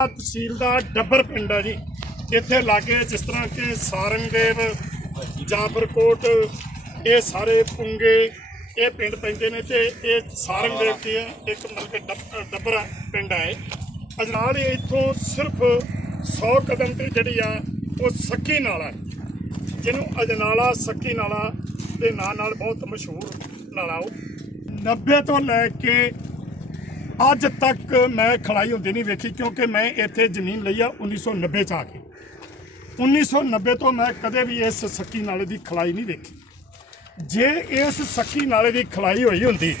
ਤਹਿਸੀਲ ਦਾ ਡੱਬਰ ਪਿੰਡ ਆ ਜੀ। ਇੱਥੇ ਲਾਗੇ ਜਿਸ ਤਰ੍ਹਾਂ ਕਿ ਸਾਰੰਗਦੇਵ ਜਾਫਰਕੋਟ ਇਹ ਸਾਰੇ ਪੁੰਗੇ, ਇਹ ਪਿੰਡ ਪੈਂਦੇ ਨੇ ਤੇ ਇਹ ਸਾਰੰਗਦੇਵ ਦੀ ਇੱਕ ਮਤਲਬ ਕਿ ਡੱਬ- ਡੱਬਰ ਪਿੰਡ ਹੈ ਅਜਨਾਲ ਇੱਥੋਂ ਸਿਰਫ 100 ਕਦਮ ਤੇ ਜਿਹੜੀ ਆ, ਉਹ ਸੱਕੀ ਨਾਲਾ ਹੈ ਜਿਹਨੂੰ ਅਜਨਾਲਾ ਸੱਕੀ ਨਾਲਾ ਦੇ ਨਾਂ ਨਾਲ ਬਹੁਤ ਮਸ਼ਹੂਰ ਨਾਲਾ ਉਹ। 90 ਤੋਂ ਲੈ ਕੇ ਅੱਜ ਤੱਕ ਮੈਂ ਖੜਾਈ ਹੁੰਦੀ ਨਹੀਂ ਵੇਖੀ ਕਿਉਂਕਿ ਮੈਂ ਇੱਥੇ ਜ਼ਮੀਨ ਲਈ ਆ 1990 ਚ ਆ ਕੇ। 1990 ਤੋਂ ਮੈਂ ਕਦੇ ਵੀ ਇਸ ਸੱਕੀ ਨਾਲੇ ਦੀ ਖੜਾਈ ਨਹੀਂ ਵੇਖੀ। ਜੇ ਇਸ ਸੱਕੀ ਨਾਲੇ ਦੀ ਖੜਾਈ ਹੋਈ ਹੁੰਦੀ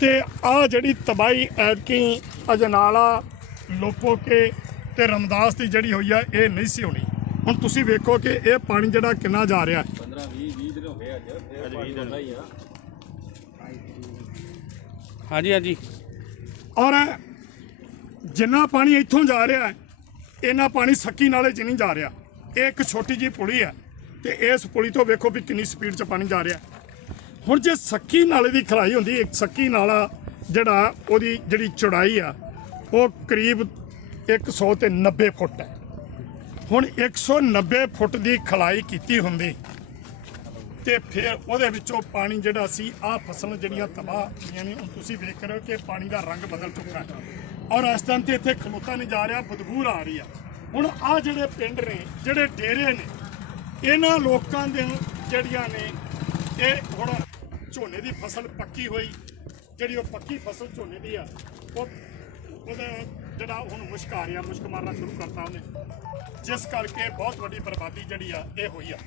ਤੇ ਆ ਜਿਹੜੀ ਤਬਾਈ ਐਤਕੀ ਅਜਨਾਲਾ ਲੋਪੋਕੇ ਤੇ ਰਮਦਾਸ ਦੀ ਜਿਹੜੀ ਹੋਈ ਆ ਇਹ ਨਹੀਂ ਸੀ ਹੋਣੀ। ਹੁਣ ਤੁਸੀਂ ਵੇਖੋ ਕਿ ਇਹ ਪਾਣੀ ਜਿਹੜਾ ਕਿੰਨਾ ਜਾ ਰਿਹਾ। ਹੈ 15 20 20 ਦਿਨ ਹੋ ਗਏ ਅੱਜ ਅੱਜ 20 ਦਿਨ ਹੀ ਆ। ਹਾਂਜੀ ਹਾਂਜੀ। ਔਰ ਜਿੰਨਾ ਪਾਣੀ ਇੱਥੋਂ ਜਾ ਰਿਹਾ ਹੈ, ਇੰਨਾ ਪਾਣੀ ਸੱਕੀ ਨਾਲੇ 'ਚ ਨਹੀਂ ਜਾ ਰਿਹਾ। ਇਹ ਇੱਕ ਛੋਟੀ ਜੀ ਪੁਲੀ ਹੈ ਤੇ ਇਸ ਪੁਲੀ ਤੋਂ ਵੇਖੋ ਵੀ ਕਿੰਨੀ ਸਪੀਡ 'ਚ ਪਾਣੀ ਜਾ ਰਿਹਾ। ਹੁਣ ਜੇ ਸੱਕੀ ਨਾਲੇ ਦੀ ਖਲਾਈ ਹੁੰਦੀ, ਇੱਕ ਸੱਕੀ ਨਾਲਾ ਜਿਹੜਾ ਉਹਦੀ ਜਿਹੜੀ ਚੌੜਾਈ ਆ, ਉਹ ਕਰੀਬ 100 ਤੇ 90 ਫੁੱਟ ਹੈ। ਹੁਣ 190 ਫੁੱਟ ਦੀ ਖਲਾਈ ਕੀਤੀ ਹੁੰਦੀ ਤੇ ਫਿਰ ਉਹਦੇ ਵਿੱਚੋਂ ਪਾਣੀ ਜਿਹੜਾ ਸੀ, ਆਹ ਫਸਲ ਜਿਹੜੀਆਂ ਤਬਾਹ ਹੋਈਆਂ ਨੇ, ਹੁਣ ਤੁਸੀਂ ਵੇਖ ਰਹੇ ਹੋ ਕਿ ਪਾਣੀ ਦਾ ਰੰਗ ਬਦਲ ਚੁੱਕਾ ਹੈ। ਔਰ ਇਸ ਟਾਈਮ ਤੇ ਇੱਥੇ ਖਲੋਤਾ ਨਹੀਂ ਜਾ ਰਿਹਾ, ਬਦਬੂਰ ਆ ਰਹੀ ਆ ਹੁਣ ਆਹ ਜਿਹੜੇ ਪਿੰਡ ਨੇ, ਜਿਹੜੇ ਡੇਰੇ ਨੇ, ਇਹਨਾਂ ਲੋਕਾਂ ਦੇ ਜਿਹੜੀਆਂ ਨੇ, ਇਹ ਹੁਣ ਝੋਨੇ ਦੀ ਫਸਲ ਪੱਕੀ ਹੋਈ। ਜਿਹੜੀ ਉਹ ਪੱਕੀ ਫਸਲ ਝੋਨੇ ਦੀ ਆ, ਉਹ ਉਹਦਾ ਜਿਹੜਾ ਹੁਣ ਮੁਸ਼ਕ ਆ ਰਿਹਾ, ਮੁਸ਼ਕ ਮਾਰਨਾ ਸ਼ੁਰੂ ਕਰਤਾ ਉਹਨੇ। ਜਿਸ ਕਰਕੇ ਬਹੁਤ ਵੱਡੀ ਬਰਬਾਦੀ ਜਿਹੜੀ ਆ, ਇਹ ਹੋਈ ਆ।